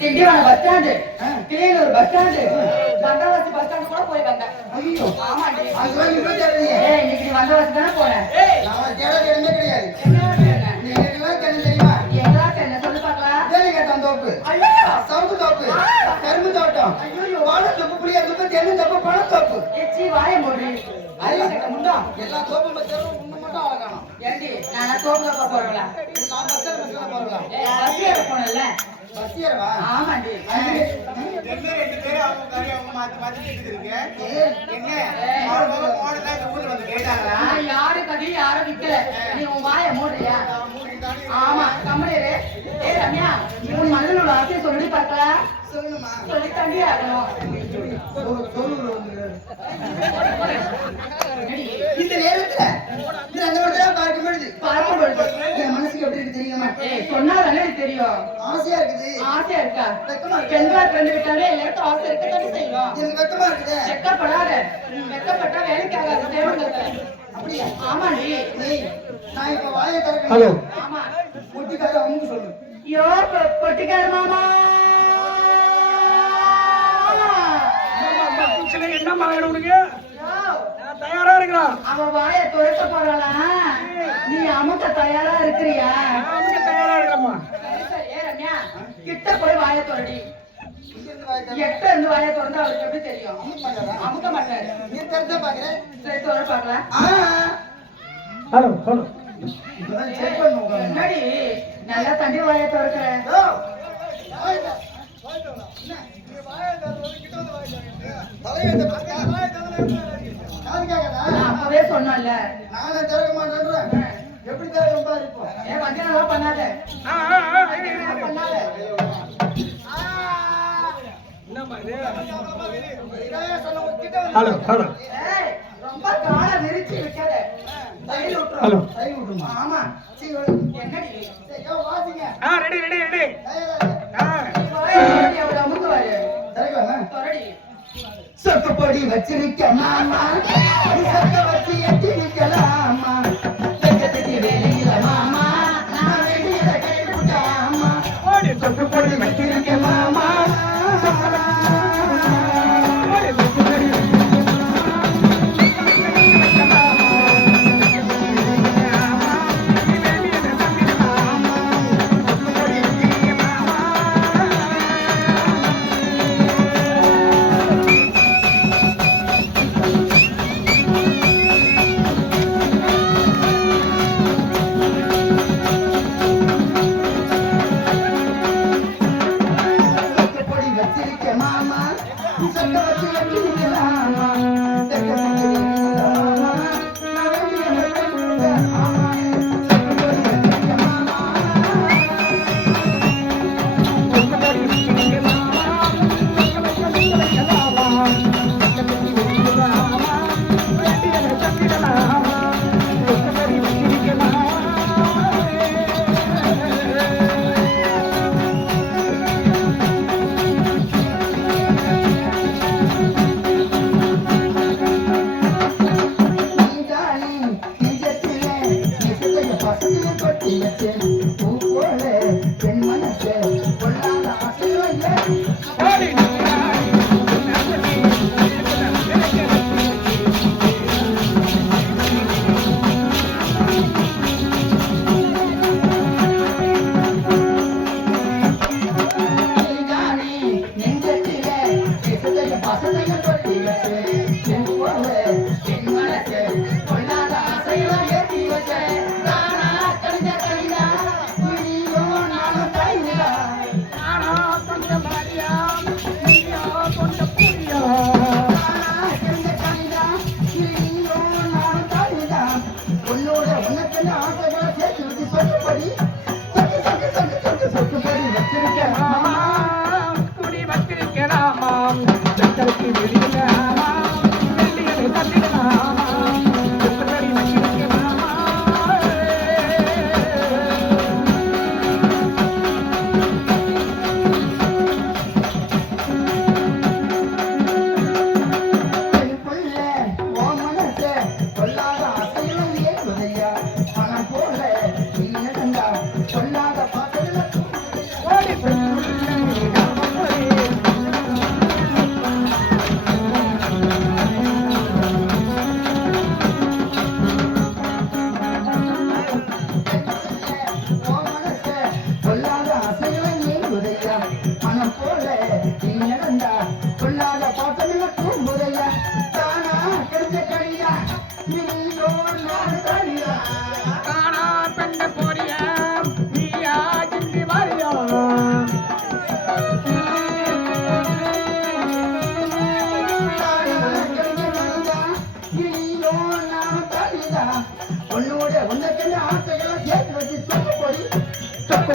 Tindivanam bus stand Kiliyanur bus stand Vandavasi bus stand கூட போய் வந்தேன் ஐயோ ஏய் இன்னைக்கு நீ வந்தவாசி தானே போனேன் கிடையாது. முண்டா எல்லா தோப்பும் பத்தியும் உன்னை மட்டும் அழகானோம் ஏண்டி நான் தோப்புல போக போறவளா நான் பஸ்ல பஸ்ல போறலாம் ஏய் பஸ் ஏற போனல பஸ் ஏறவா ஆமாண்டி என்ன ரெண்டு பேரும் அவங்க கறி அவங்க மாத்தி மாத்தி கேட்டுக்கிறீங்க என்ன அவரு போக போனதா இந்த ஊர்ல வந்து கேட்டாங்களா நான் யாரு கதி யாரும் விக்கல நீ உன் வாய மூடுறியா ஆமா கம்பளியரு ஏ ரம்யா உன் மனதில் உள்ள ஆசையை சொல்லி பார்க்கலாம் சொல்லுமா சொல்லி தாண்டி ஆகணும் சொல்லு இந்த நேரத்துல இந்த அந்த இடத்துல பார்க்க முடியுது பார்க்க பொழுது என் மனசுக்கு எப்படி இருக்கு தெரியுமா? சொன்னா தானே தெரியும். ஆசையா இருக்குது. ஆசையா இருக்கா? வெக்கமா பெண்களா பிறந்து விட்டாலே எல்லாருக்கும் ஆசை இருக்கத்தானே செய்யும் எனக்கு வெக்கமா இருக்குது. வெக்கப்படாத. வெக்கப்பட்டா வேலைக்கு ஆகாது. தேவங்கத்தை அப்படியா? ஆமாண்டி நான் இப்ப வாயை திறக்கணும். ஆமா. முட்டிக்கார அவங்க சொல்லு. யோ பொ- பொட்டிக்கார மாமா. என்னம்மா வேணும் உனக்கு? இருக்கிறான். அவ வாய துரைக்க போறாளா? நீ அமுக்க தயாரா இருக்கிறியா? தயாரா கிட்ட போய் வாய திறக்க எட்ட இருந்து வாய திறந்தா அவருக்கு எப்படி தெரியும்? அமுக்க மாட்டாரா? அமுக்க நீ திறந்தா பாக்குறேன் சரி துறை ஹலோ ஹலோ என்னடி நல்லா தண்டி வாய திறக்கிற? ஓ. வாயை திற. வாயை திறடா. என்ன? நீ வாயை திறந்து கிட்ட வந்து வாயை திறக்க. தலையை இந்த பக்கம் வாயை திறந்து காது கேட்காதா? நான் அப்பவே சொன்னேன்ல நானே திறக்க மாட்டேன்றேன். எப்படி திறக்கணும் பாரு இப்போ. ஏ வந்து நல்லா பண்ணாத. பண்ணாத ஹலோ ஹலோ ஏய் ரொம்ப காலை விரிச்சு வைக்காத தையல் விட்டுரும். ஹலோ விட்டுருமா? ஆமா. என்னடி சரி, வாசிங்க. ஆ ரெடி ரெடி ரெடி வச்சிருக்க மாமா. வச்சு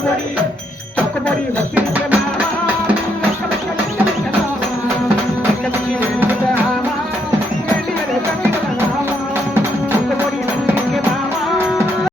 చొక్కబడి చొక్కబడి వస్తుంది